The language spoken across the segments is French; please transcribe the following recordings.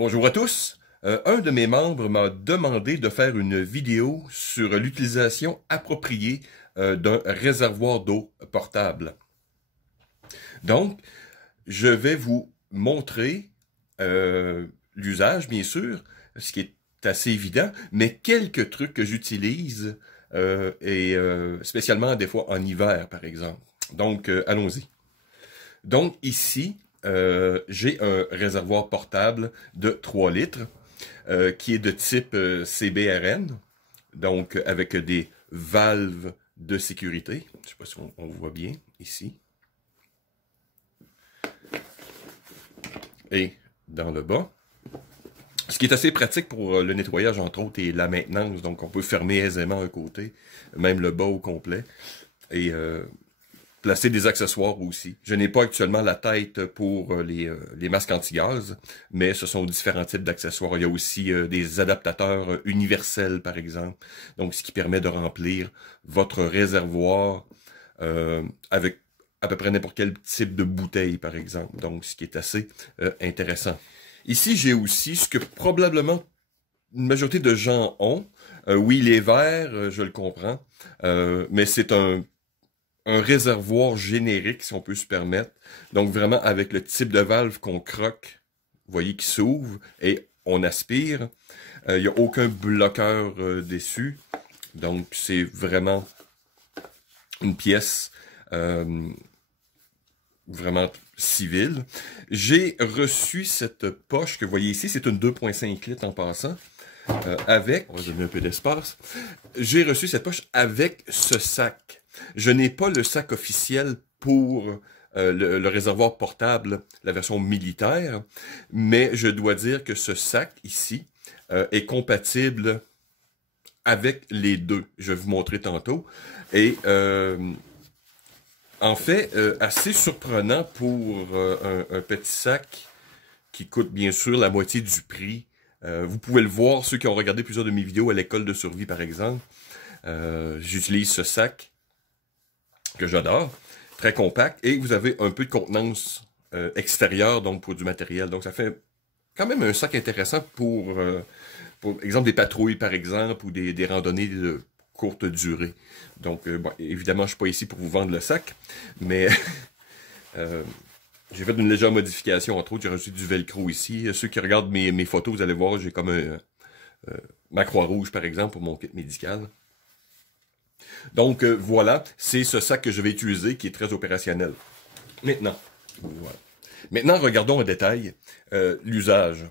Bonjour à tous. Un de mes membres m'a demandé de faire une vidéo sur l'utilisation appropriée d'un réservoir d'eau portable. Donc, je vais vous montrer l'usage, bien sûr, ce qui est assez évident, mais quelques trucs que j'utilise, spécialement des fois en hiver, par exemple. Donc, allons-y. Donc, ici, j'ai un réservoir portable de 3 litres qui est de type CBRN, donc avec des valves de sécurité. Je ne sais pas si on voit bien ici. Et dans le bas. Ce qui est assez pratique pour le nettoyage, entre autres, et la maintenance. Donc, on peut fermer aisément un côté, même le bas au complet. Et placer des accessoires aussi. Je n'ai pas actuellement la tête pour les masques anti-gaz, mais ce sont différents types d'accessoires. Il y a aussi des adaptateurs universels, par exemple. Donc, ce qui permet de remplir votre réservoir avec à peu près n'importe quel type de bouteille, par exemple. Donc, ce qui est assez intéressant. Ici, j'ai aussi ce que probablement une majorité de gens ont. Oui, les verres, je le comprends, mais c'est un réservoir générique, si on peut se permettre. Donc, vraiment, avec le type de valve qu'on croque, vous voyez, qui s'ouvre et on aspire. Il n'y a aucun bloqueur dessus. Donc, c'est vraiment une pièce vraiment civile. J'ai reçu cette poche que vous voyez ici. C'est une 2,5 litres en passant. Avec, on va donner un peu d'espace. J'ai reçu cette poche avec ce sac. Je n'ai pas le sac officiel pour le réservoir portable, la version militaire, mais je dois dire que ce sac ici est compatible avec les deux. Je vais vous montrer tantôt. Et en fait, assez surprenant pour un petit sac qui coûte bien sûr la moitié du prix. Vous pouvez le voir, ceux qui ont regardé plusieurs de mes vidéos à l'école de survie par exemple. J'utilise ce sac que j'adore, très compact, et vous avez un peu de contenance extérieure, donc pour du matériel. Donc ça fait quand même un sac intéressant pour exemple des patrouilles par exemple, ou des randonnées de courte durée. Donc bon, évidemment, je suis pas ici pour vous vendre le sac, mais j'ai fait une légère modification, entre autres, j'ai reçu du velcro ici. Ceux qui regardent mes photos, vous allez voir, j'ai comme ma Croix-Rouge, par exemple, pour mon kit médical. Donc, voilà, c'est ce sac que je vais utiliser, qui est très opérationnel. Maintenant, voilà. Maintenant, regardons en détail l'usage.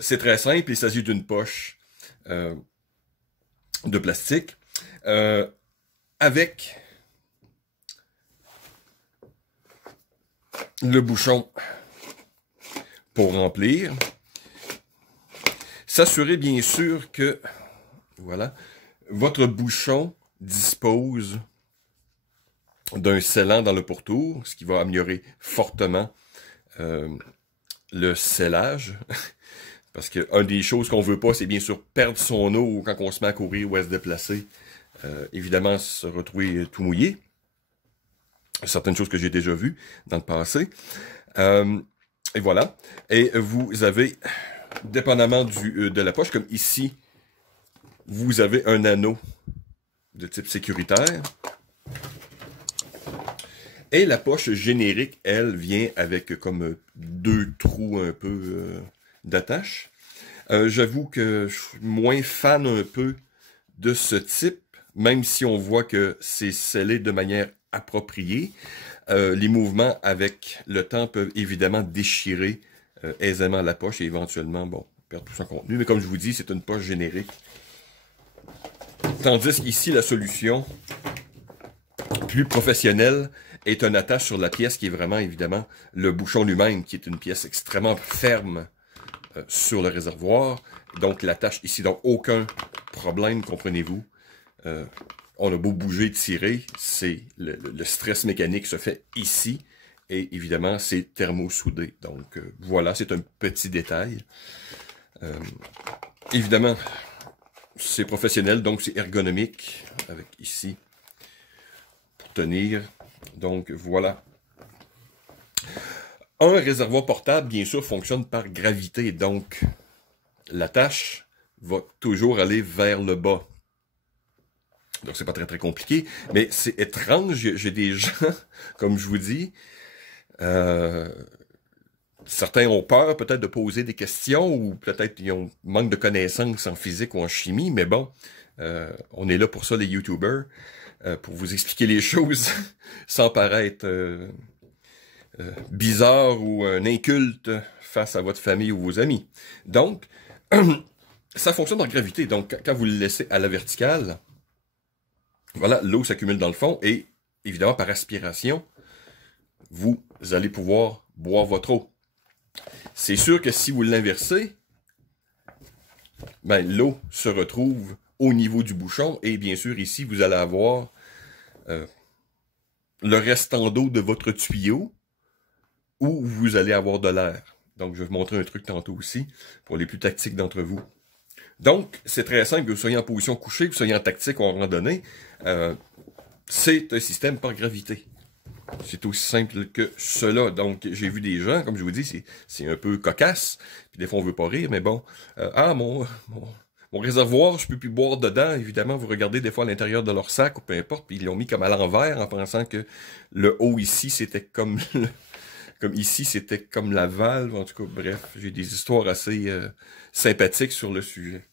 C'est très simple, il s'agit d'une poche de plastique avec le bouchon pour remplir. S'assurer bien sûr que, voilà, votre bouchon dispose d'un scellant dans le pourtour, ce qui va améliorer fortement le scellage. Parce que une des choses qu'on veut pas, c'est bien sûr perdre son eau quand on se met à courir ou à se déplacer. Évidemment, se retrouver tout mouillé. Certaines choses que j'ai déjà vues dans le passé. Et voilà. Et vous avez, dépendamment de la poche, comme ici, vous avez un anneau de type sécuritaire. Et la poche générique, elle, vient avec comme 2 trous un peu d'attache. J'avoue que je suis moins fan un peu de ce type, même si on voit que c'est scellé de manière appropriée. Les mouvements avec le temps peuvent évidemment déchirer aisément la poche et éventuellement, bon, perdre tout son contenu. Mais comme je vous dis, c'est une poche générique. Tandis qu'ici, la solution plus professionnelle est une attache sur la pièce qui est vraiment, évidemment, le bouchon lui-même, qui est une pièce extrêmement ferme sur le réservoir. Donc, l'attache ici, donc aucun problème, comprenez-vous. On a beau bouger, tirer, c'est le stress mécanique se fait ici. Et évidemment, c'est thermosoudé. Donc, voilà, c'est un petit détail. Évidemment, c'est professionnel, donc c'est ergonomique, avec ici, pour tenir. Donc, voilà. Un réservoir portable, bien sûr, fonctionne par gravité, donc la tâche va toujours aller vers le bas. Donc c'est pas très compliqué, mais c'est étrange, j'ai des gens, comme je vous dis, certains ont peur peut-être de poser des questions, ou peut-être ils ont manque de connaissances en physique ou en chimie, mais bon, on est là pour ça les YouTubers, pour vous expliquer les choses sans paraître bizarre ou un inculte face à votre famille ou vos amis. Donc, ça fonctionne en gravité. Donc, quand vous le laissez à la verticale, voilà, l'eau s'accumule dans le fond et, évidemment, par aspiration, vous allez pouvoir boire votre eau. C'est sûr que si vous l'inversez, ben, l'eau se retrouve au niveau du bouchon et, bien sûr, ici, vous allez avoir le restant d'eau de votre tuyau où vous allez avoir de l'air. Donc, je vais vous montrer un truc tantôt aussi, pour les plus tactiques d'entre vous. Donc, c'est très simple, que vous soyez en position couchée, que vous soyez en tactique ou en randonnée, c'est un système par gravité. C'est aussi simple que cela. Donc, j'ai vu des gens, comme je vous dis, c'est un peu cocasse, puis des fois on veut pas rire, mais bon, mon réservoir, je peux plus boire dedans. Évidemment, vous regardez des fois à l'intérieur de leur sac, ou peu importe, puis ils l'ont mis comme à l'envers, en pensant que le haut ici, c'était comme... Comme ici, c'était comme la valve. En tout cas, bref, j'ai des histoires assez sympathiques sur le sujet.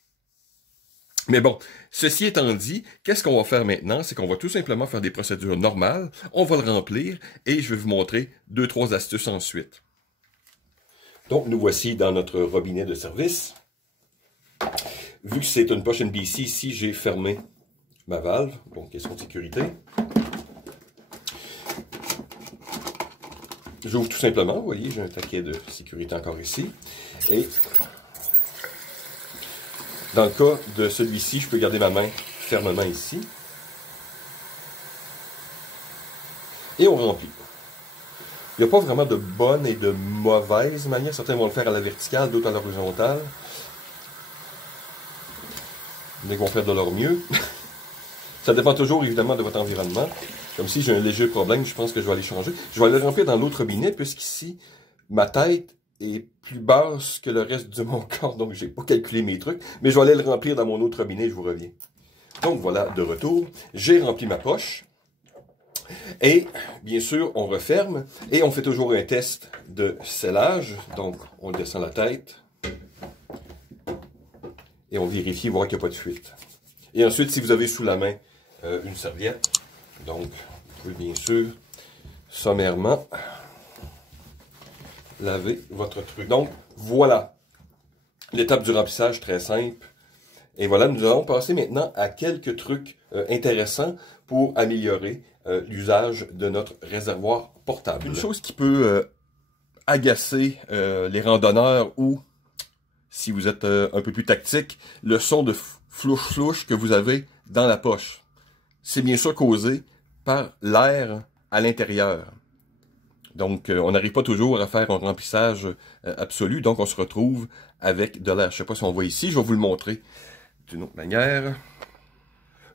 Mais bon, ceci étant dit, qu'est-ce qu'on va faire maintenant? C'est qu'on va tout simplement faire des procédures normales. On va le remplir et je vais vous montrer 2-3 astuces ensuite. Donc, nous voici dans notre robinet de service. Vu que c'est une poche NBC, ici, j'ai fermé ma valve. Bon, question de sécurité. J'ouvre tout simplement, vous voyez, j'ai un taquet de sécurité encore ici. Et dans le cas de celui-ci, je peux garder ma main fermement ici. Et on remplit. Il n'y a pas vraiment de bonne et de mauvaise manière. Certains vont le faire à la verticale, d'autres à l'horizontale. Mais ils vont faire de leur mieux. Ça dépend toujours évidemment de votre environnement. Comme si j'ai un léger problème, je pense que je vais aller changer. Je vais aller le remplir dans l'autre robinet, puisqu'ici, ma tête est plus basse que le reste de mon corps, donc j'ai pas calculé mes trucs. Mais je vais aller le remplir dans mon autre robinet, je vous reviens. Donc voilà, de retour. J'ai rempli ma poche. Et, bien sûr, on referme. Et on fait toujours un test de scellage. Donc, on descend la tête. Et on vérifie, voir qu'il n'y a pas de fuite. Et ensuite, si vous avez sous la main une serviette, donc, vous pouvez bien sûr, sommairement, laver votre truc. Donc, voilà. L'étape du remplissage, très simple. Et voilà, nous allons passer maintenant à quelques trucs intéressants pour améliorer l'usage de notre réservoir portable. Une chose qui peut agacer les randonneurs ou, si vous êtes un peu plus tactique, le son de flouche-flouche que vous avez dans la poche. C'est bien sûr causé par l'air à l'intérieur. Donc, on n'arrive pas toujours à faire un remplissage absolu, donc on se retrouve avec de l'air. Je ne sais pas si on voit ici, je vais vous le montrer d'une autre manière.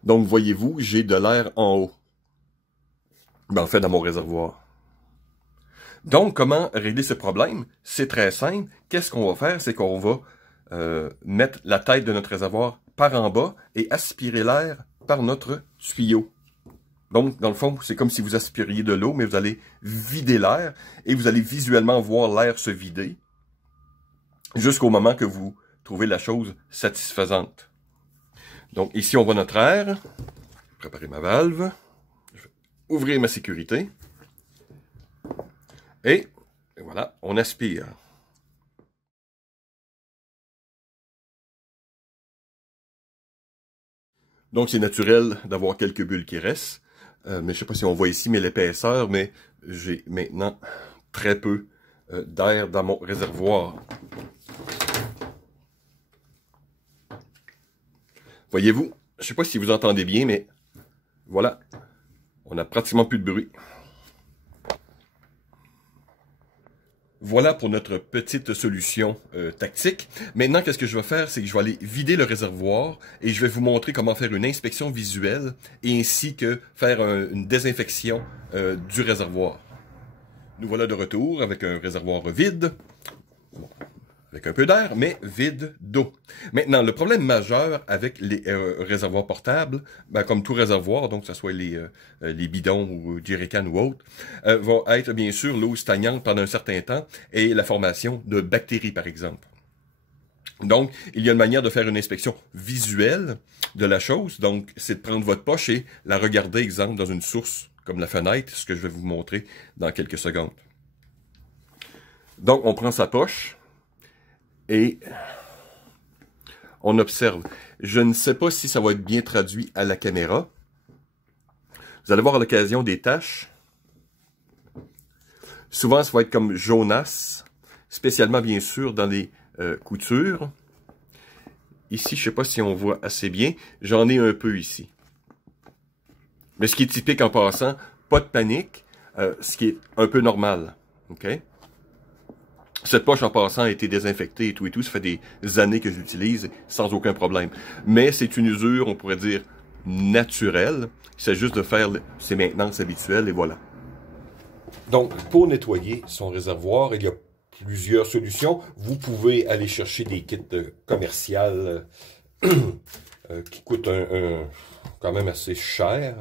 Donc, voyez-vous, j'ai de l'air en haut. Ben, en fait, dans mon réservoir. Donc, comment régler ce problème? C'est très simple. Qu'est-ce qu'on va faire? C'est qu'on va mettre la tête de notre réservoir par en bas et aspirer l'air par notre tuyau. Donc, dans le fond, c'est comme si vous aspiriez de l'eau, mais vous allez vider l'air et vous allez visuellement voir l'air se vider jusqu'au moment que vous trouvez la chose satisfaisante. Donc, ici, on voit notre air. Préparer ma valve. Je vais ouvrir ma sécurité. Et voilà, on aspire. Donc, c'est naturel d'avoir quelques bulles qui restent. Mais je ne sais pas si on voit ici, mais l'épaisseur, mais j'ai maintenant très peu d'air dans mon réservoir. Voyez-vous, je ne sais pas si vous entendez bien, mais voilà, on n'a pratiquement plus de bruit. Voilà pour notre petite solution tactique. Maintenant, qu'est-ce que je vais faire? C'est que je vais aller vider le réservoir et je vais vous montrer comment faire une inspection visuelle et ainsi que faire une désinfection du réservoir. Nous voilà de retour avec un réservoir vide, avec un peu d'air, mais vide d'eau. Maintenant, le problème majeur avec les réservoirs portables, ben, comme tout réservoir, donc que ce soit les bidons ou jerrycans ou autres, va être bien sûr l'eau stagnante pendant un certain temps et la formation de bactéries, par exemple. Donc, il y a une manière de faire une inspection visuelle de la chose. Donc, c'est de prendre votre poche et la regarder, exemple, dans une source comme la fenêtre, ce que je vais vous montrer dans quelques secondes. Donc, on prend sa poche et on observe. Je ne sais pas si ça va être bien traduit à la caméra. Vous allez voir à l'occasion des taches. Souvent, ça va être comme jaunasse, spécialement, bien sûr, dans les coutures. Ici, je ne sais pas si on voit assez bien. J'en ai un peu ici. Mais ce qui est typique en passant, pas de panique, ce qui est un peu normal. OK? Cette poche en passant a été désinfectée et tout. Ça fait des années que je l'utilise sans aucun problème. Mais c'est une usure, on pourrait dire, naturelle. C'est juste de faire ses maintenances habituelles et voilà. Donc, pour nettoyer son réservoir, il y a plusieurs solutions. Vous pouvez aller chercher des kits commerciaux qui coûtent quand même assez cher.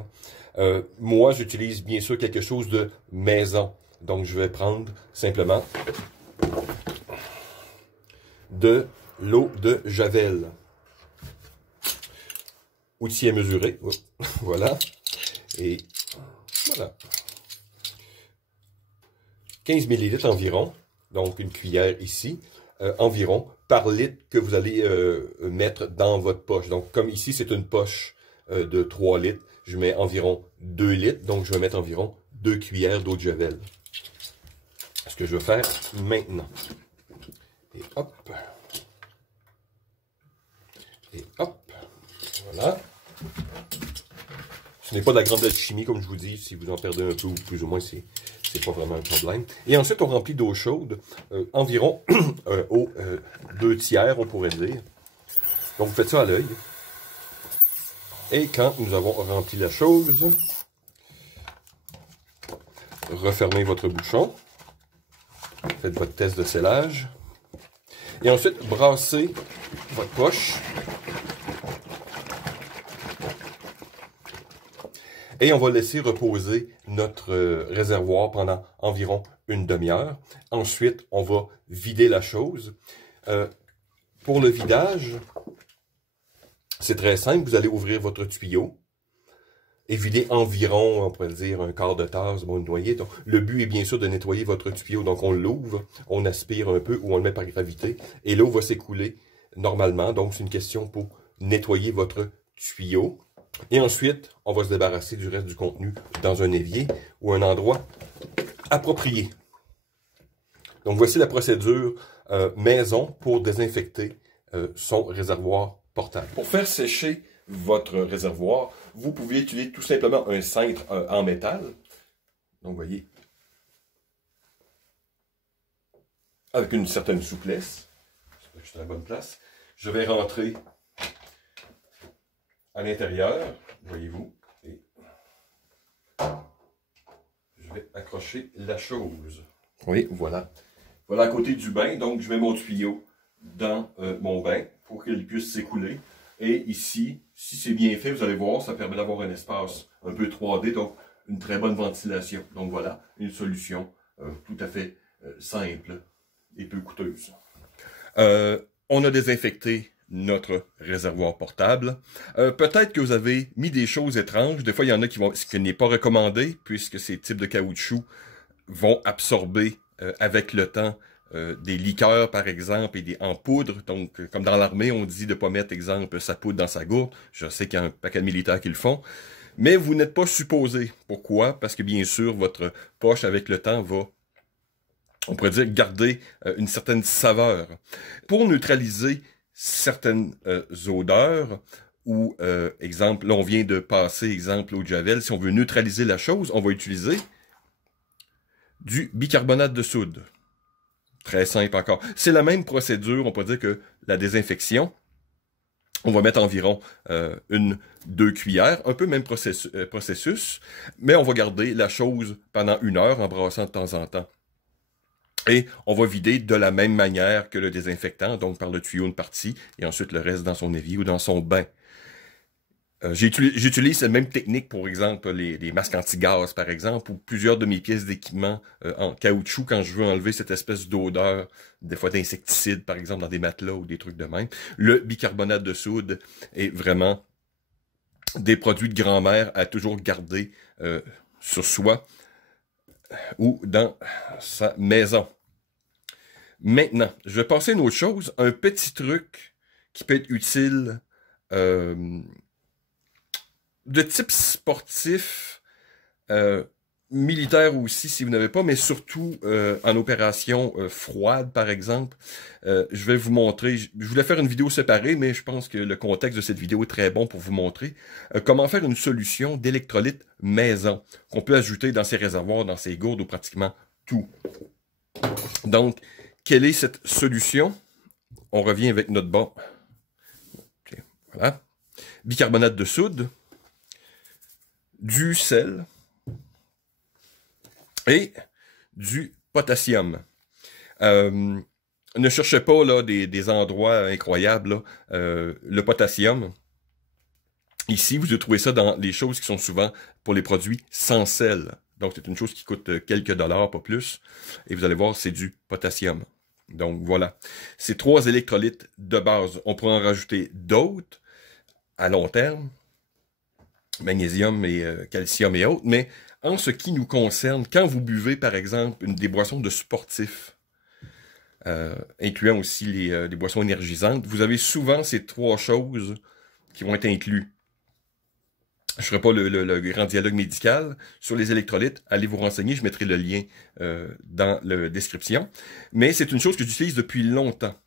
Moi, j'utilise bien sûr quelque chose de maison. Donc, je vais prendre simplement de l'eau de Javel. Outil à mesurer. Voilà. Et voilà. 15 ml environ. Donc, une cuillère ici. Environ par litre que vous allez mettre dans votre poche. Donc, comme ici, c'est une poche de 3 litres. Je mets environ 2 litres. Donc, je vais mettre environ 2 cuillères d'eau de Javel. Ce que je vais faire maintenant. Et hop. Et hop. Voilà. Ce n'est pas de la grande alchimie, comme je vous dis. Si vous en perdez un peu ou plus ou moins, c'est pas vraiment un problème. Et ensuite, on remplit d'eau chaude, environ aux 2 tiers, on pourrait dire. Donc, vous faites ça à l'œil. Et quand nous avons rempli la chose, refermez votre bouchon. Faites votre test de scellage. Et ensuite, brassez votre poche. Et on va laisser reposer notre réservoir pendant environ une demi-heure. Ensuite, on va vider la chose. Pour le vidage, c'est très simple. Vous allez ouvrir votre tuyau et vider environ, on pourrait dire, un quart de tasse, bon, noyer. Donc, le but est bien sûr de nettoyer votre tuyau. Donc, on l'ouvre, on aspire un peu ou on le met par gravité. Et l'eau va s'écouler normalement. Donc, c'est une question pour nettoyer votre tuyau. Et ensuite, on va se débarrasser du reste du contenu dans un évier ou un endroit approprié. Donc, voici la procédure maison pour désinfecter son réservoir portable. Pour faire sécher votre réservoir, vous pouvez utiliser tout simplement un cintre en métal. Donc, vous voyez, avec une certaine souplesse. Je suis à la bonne place. Je vais rentrer à l'intérieur, voyez-vous, et je vais accrocher la chose. Oui, voilà. Voilà à côté du bain, donc je mets mon tuyau dans mon bain pour qu'il puisse s'écouler. Et ici, si c'est bien fait, vous allez voir, ça permet d'avoir un espace un peu 3D, donc une très bonne ventilation. Donc voilà, une solution tout à fait simple et peu coûteuse. On a désinfecté notre réservoir portable. Peut-être que vous avez mis des choses étranges. Des fois, il y en a ce qui n'est pas recommandé, puisque ces types de caoutchouc vont absorber avec le temps des liqueurs, par exemple, et en poudre. Donc, comme dans l'armée, on dit de ne pas mettre, exemple, sa poudre dans sa gourde. Je sais qu'il y a un paquet de militaires qui le font. Mais vous n'êtes pas supposé. Pourquoi? Parce que, bien sûr, votre poche, avec le temps, va, on pourrait dire, garder une certaine saveur. Pour neutraliser certaines odeurs, ou, exemple, là, on vient de passer, exemple, au Javel. Si on veut neutraliser la chose, on va utiliser du bicarbonate de soude. Très simple encore. C'est la même procédure, on peut dire que la désinfection, On va mettre environ 2 cuillères, un peu même processus, mais on va garder la chose pendant 1 heure en brassant de temps en temps. Et on va vider de la même manière que le désinfectant, donc par le tuyau une partie, et ensuite le reste dans son évier ou dans son bain. J'utilise la même technique, pour exemple, les masques anti-gaz, par exemple, ou plusieurs de mes pièces d'équipement en caoutchouc quand je veux enlever cette espèce d'odeur, des fois d'insecticide, par exemple, dans des matelas ou des trucs de même. Le bicarbonate de soude est vraiment des produits de grand-mère à toujours garder sur soi ou dans sa maison. Maintenant, je vais passer à une autre chose, un petit truc qui peut être utile de type sportif, militaire aussi si vous n'avez pas, mais surtout en opération froide par exemple. Je vais vous montrer, je voulais faire une vidéo séparée, mais je pense que le contexte de cette vidéo est très bon pour vous montrer comment faire une solution d'électrolyte maison qu'on peut ajouter dans ses réservoirs, dans ses gourdes ou pratiquement tout. Donc, quelle est cette solution? On revient avec notre bon. Okay, voilà. Bicarbonate de soude, du sel et du potassium. Ne cherchez pas là, des endroits incroyables. Là. Le potassium, ici, vous trouvez ça dans les choses qui sont souvent pour les produits sans sel. Donc, c'est une chose qui coûte quelques dollars, pas plus. Et vous allez voir, c'est du potassium. Donc, voilà. C'est 3 électrolytes de base. On pourrait en rajouter d'autres à long terme. Magnésium et calcium et autres, mais en ce qui nous concerne, quand vous buvez, par exemple, des boissons de sportifs, incluant aussi les boissons énergisantes, vous avez souvent ces 3 choses qui vont être incluses. Je ne ferai pas le grand dialogue médical sur les électrolytes. Allez vous renseigner, je mettrai le lien dans la description. Mais c'est une chose que j'utilise depuis longtemps.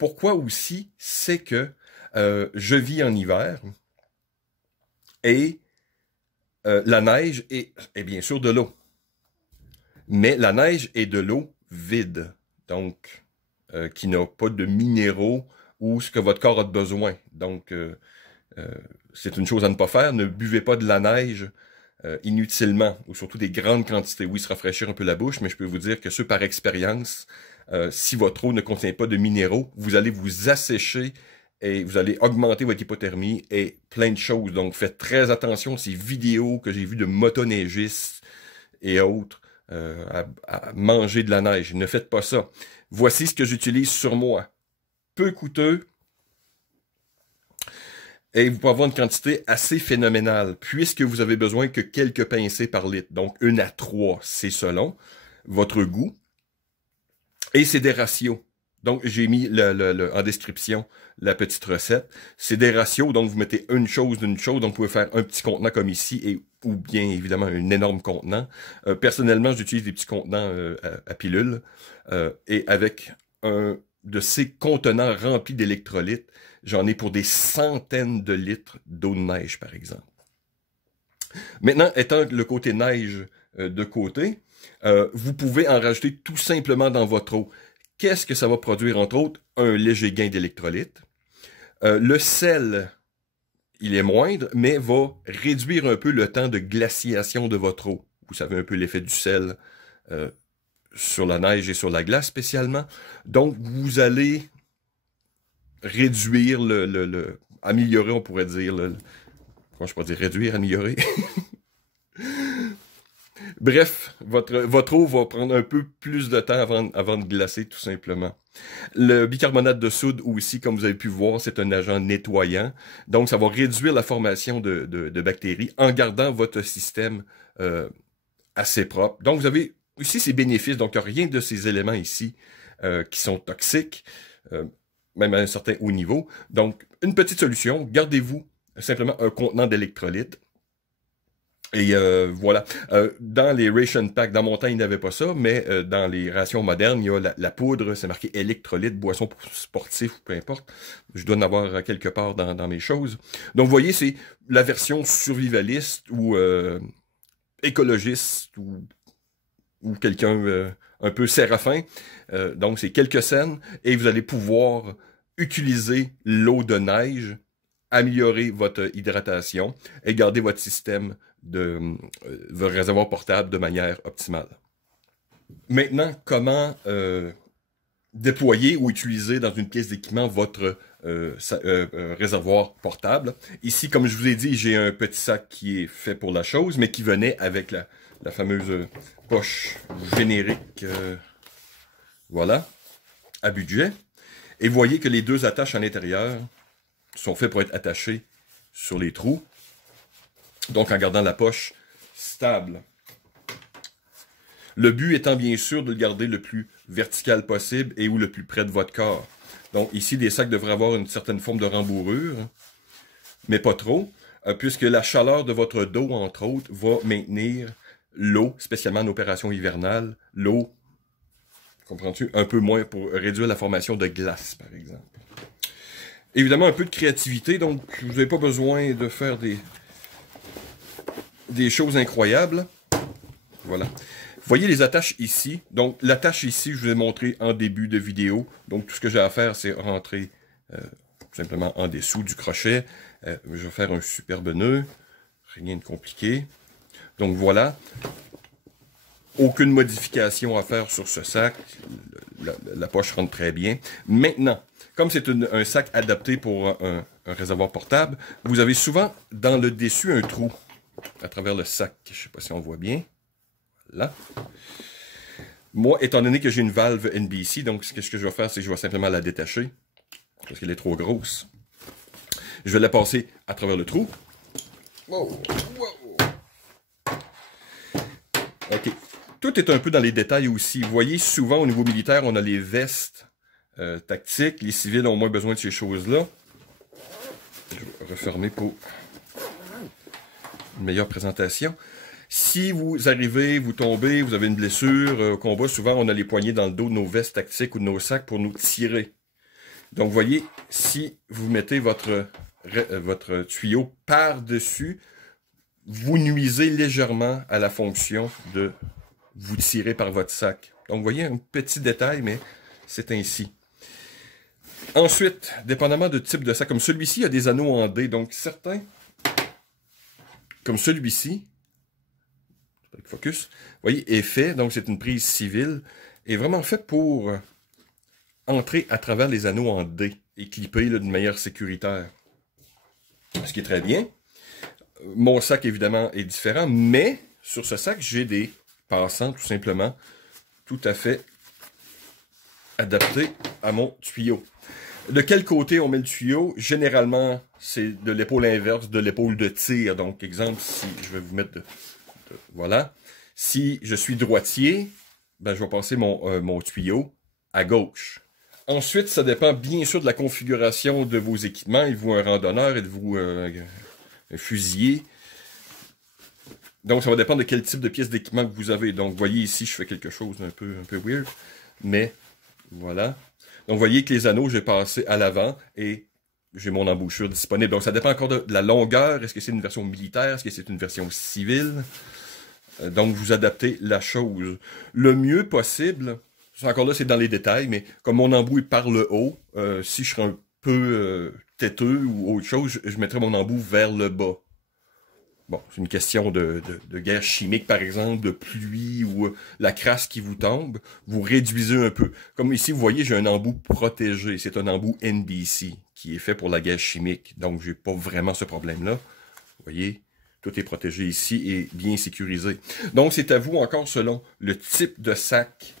Pourquoi aussi? C'est que je vis en hiver, et la neige est bien sûr de l'eau. Mais la neige est de l'eau vide. Donc, qui n'a pas de minéraux ou ce que votre corps a besoin. Donc, c'est une chose à ne pas faire. Ne buvez pas de la neige inutilement, ou surtout des grandes quantités. Oui, se rafraîchir un peu la bouche, mais je peux vous dire que ce par expérience, si votre eau ne contient pas de minéraux, vous allez vous assécher et vous allez augmenter votre hypothermie et plein de choses. Donc, faites très attention à ces vidéos que j'ai vues de motoneigistes et autres à manger de la neige. Ne faites pas ça. Voici ce que j'utilise sur moi. Peu coûteux et vous pouvez avoir une quantité assez phénoménale puisque vous avez besoin que quelques pincées par litre. Donc, 1 à 3, c'est selon votre goût. Et c'est des ratios. Donc, j'ai mis en description la petite recette. C'est des ratios, donc vous mettez une chose d'une chose. Donc, vous pouvez faire un petit contenant comme ici, ou bien évidemment un énorme contenant. Personnellement, j'utilise des petits contenants à pilules. Et avec un de ces contenants remplis d'électrolytes, j'en ai pour des centaines de litres d'eau de neige, par exemple. Maintenant, étant le côté neige de côté, vous pouvez en rajouter tout simplement dans votre eau. Qu'est-ce que ça va produire, entre autres? Un léger gain d'électrolytes. Le sel, il est moindre, mais va réduire un peu le temps de glaciation de votre eau. Vous savez un peu l'effet du sel sur la neige et sur la glace spécialement. Donc, vous allez réduire améliorer, on pourrait dire, comment je pourrais dire, réduire, améliorer. Bref, votre eau va prendre un peu plus de temps avant de glacer, tout simplement. Le bicarbonate de soude aussi, comme vous avez pu voir, c'est un agent nettoyant. Donc, ça va réduire la formation de bactéries en gardant votre système assez propre. Donc, vous avez aussi ces bénéfices. Donc, il n'y a rien de ces éléments ici qui sont toxiques, même à un certain haut niveau. Donc, une petite solution, gardez-vous simplement un contenant d'électrolytes. Et voilà. Dans les ration packs, dans mon temps, il n'y avait pas ça, mais dans les rations modernes, il y a la poudre, c'est marqué électrolyte, boisson sportif, peu importe. Je dois en avoir quelque part dans mes choses. Donc, vous voyez, c'est la version survivaliste ou écologiste ou quelqu'un un peu séraphin. Donc, c'est quelques scènes et vous allez pouvoir utiliser l'eau de neige, améliorer votre hydratation et garder votre système de réservoir portable de manière optimale. Maintenant, comment déployer ou utiliser dans une pièce d'équipement votre réservoir portable. Ici, comme je vous ai dit, j'ai un petit sac qui est fait pour la chose, mais qui venait avec la fameuse poche générique, voilà, à budget. Et vous voyez que les deux attaches à l'intérieur sont faites pour être attachées sur les trous, donc en gardant la poche stable. Le but étant bien sûr de le garder le plus vertical possible et ou le plus près de votre corps. Donc ici, les sacs devraient avoir une certaine forme de rembourrure, mais pas trop, puisque la chaleur de votre dos, entre autres, va maintenir l'eau, spécialement en opération hivernale, l'eau, comprends-tu, un peu moins pour réduire la formation de glace, par exemple. Évidemment, un peu de créativité, donc vous n'avez pas besoin de faire des choses incroyables. Voilà. Voyez les attaches ici. Donc, l'attache ici, je vous ai montré en début de vidéo. Donc, tout ce que j'ai à faire, c'est rentrer simplement en dessous du crochet. Je vais faire un superbe nœud. Rien de compliqué. Donc, voilà. Aucune modification à faire sur ce sac. La poche rentre très bien. Maintenant, comme c'est un sac adapté pour un réservoir portable, vous avez souvent dans le dessus un trou à travers le sac. Je ne sais pas si on voit bien. Là. Moi, étant donné que j'ai une valve NBC, donc ce que je vais faire, c'est que je vais simplement la détacher, parce qu'elle est trop grosse. Je vais la passer à travers le trou. Wow. Wow. OK. Tout est un peu dans les détails aussi. Vous voyez, souvent au niveau militaire, on a les vestes tactiques. Les civils ont moins besoin de ces choses-là. Je vais refermer pour une meilleure présentation. Si vous arrivez, vous tombez, vous avez une blessure au combat, souvent on a les poignets dans le dos de nos vestes tactiques ou de nos sacs pour nous tirer. Donc vous voyez, si vous mettez votre tuyau par-dessus, vous nuisez légèrement à la fonction de vous tirer par votre sac. Donc vous voyez un petit détail, mais c'est ainsi. Ensuite, dépendamment du type de sac, comme celui-ci, il y a des anneaux en D, donc certains, comme celui-ci, focus, vous voyez, est fait, donc c'est une prise civile, est vraiment fait pour entrer à travers les anneaux en D et clipper d'une manière sécuritaire. Ce qui est très bien. Mon sac, évidemment, est différent, mais sur ce sac, j'ai des passants, tout simplement, tout à fait adaptés à mon tuyau. De quel côté on met le tuyau? Généralement, c'est de l'épaule inverse, de l'épaule de tir. Donc, exemple, si je vais vous mettre voilà. Si je suis droitier, ben, je vais passer mon tuyau à gauche. Ensuite, ça dépend bien sûr de la configuration de vos équipements. Êtes-vous un randonneur? Êtes-vous un fusilier? Donc, ça va dépendre de quel type de pièce d'équipement que vous avez. Donc, vous voyez ici, je fais quelque chose d'un peu weird. Mais, voilà. Donc, vous voyez que les anneaux, j'ai passé à l'avant et j'ai mon embouchure disponible. Donc, ça dépend encore de la longueur. Est-ce que c'est une version militaire? Est-ce que c'est une version civile? Donc, vous adaptez la chose. Le mieux possible, encore là, c'est dans les détails, mais comme mon embout est par le haut, si je serais un peu têteux ou autre chose, je mettrais mon embout vers le bas. Bon, c'est une question de guerre chimique, par exemple, de pluie ou la crasse qui vous tombe. Vous réduisez un peu. Comme ici, vous voyez, j'ai un embout protégé. C'est un embout NBC qui est fait pour la guerre chimique. Donc, j'ai pas vraiment ce problème-là. Vous voyez, tout est protégé ici et bien sécurisé. Donc, c'est à vous encore selon le type de sac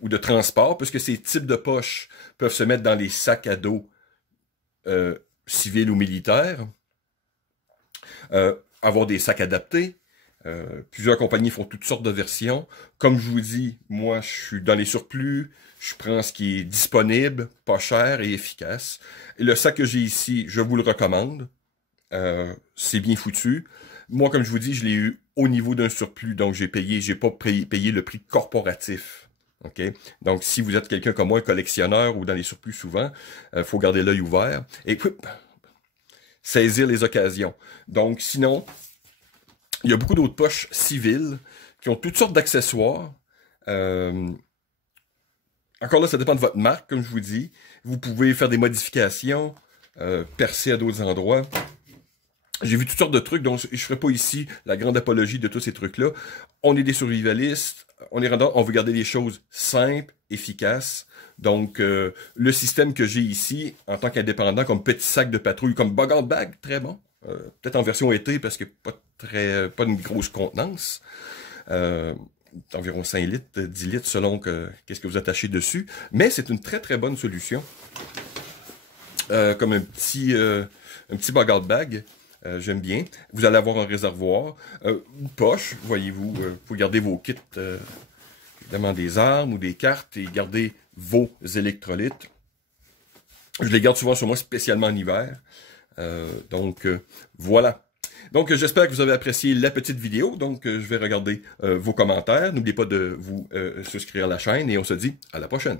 ou de transport, puisque ces types de poches peuvent se mettre dans les sacs à dos civils ou militaires. Avoir des sacs adaptés. Plusieurs compagnies font toutes sortes de versions. Comme je vous dis, moi, je suis dans les surplus. Je prends ce qui est disponible, pas cher et efficace. Et le sac que j'ai ici, je vous le recommande. C'est bien foutu. Moi, comme je vous dis, je l'ai eu au niveau d'un surplus. Donc, j'ai pas payé le prix corporatif. Okay? Donc, si vous êtes quelqu'un comme moi, un collectionneur ou dans les surplus souvent, faut garder l'œil ouvert. Et saisir les occasions. Donc, sinon, il y a beaucoup d'autres poches civiles qui ont toutes sortes d'accessoires. Encore là, ça dépend de votre marque, comme je vous dis. Vous pouvez faire des modifications, percer à d'autres endroits. J'ai vu toutes sortes de trucs, donc je ne ferai pas ici la grande apologie de tous ces trucs-là. On est des survivalistes, on veut garder les choses simples, efficaces. Donc, le système que j'ai ici, en tant qu'indépendant, comme petit sac de patrouille, comme Bug Out Bag, très bon. Peut-être en version été, parce que pas une grosse contenance. Environ 5 litres, 10 litres, selon qu'est-ce que vous attachez dessus. Mais c'est une très très bonne solution. Comme un petit Bug Out Bag. J'aime bien. Vous allez avoir un réservoir, une poche, voyez-vous, pour garder vos kits, évidemment des armes ou des cartes, et garder vos électrolytes. Je les garde souvent sur moi, spécialement en hiver. Voilà. Donc, j'espère que vous avez apprécié la petite vidéo. Donc, je vais regarder vos commentaires. N'oubliez pas de vous souscrire à la chaîne et on se dit à la prochaine.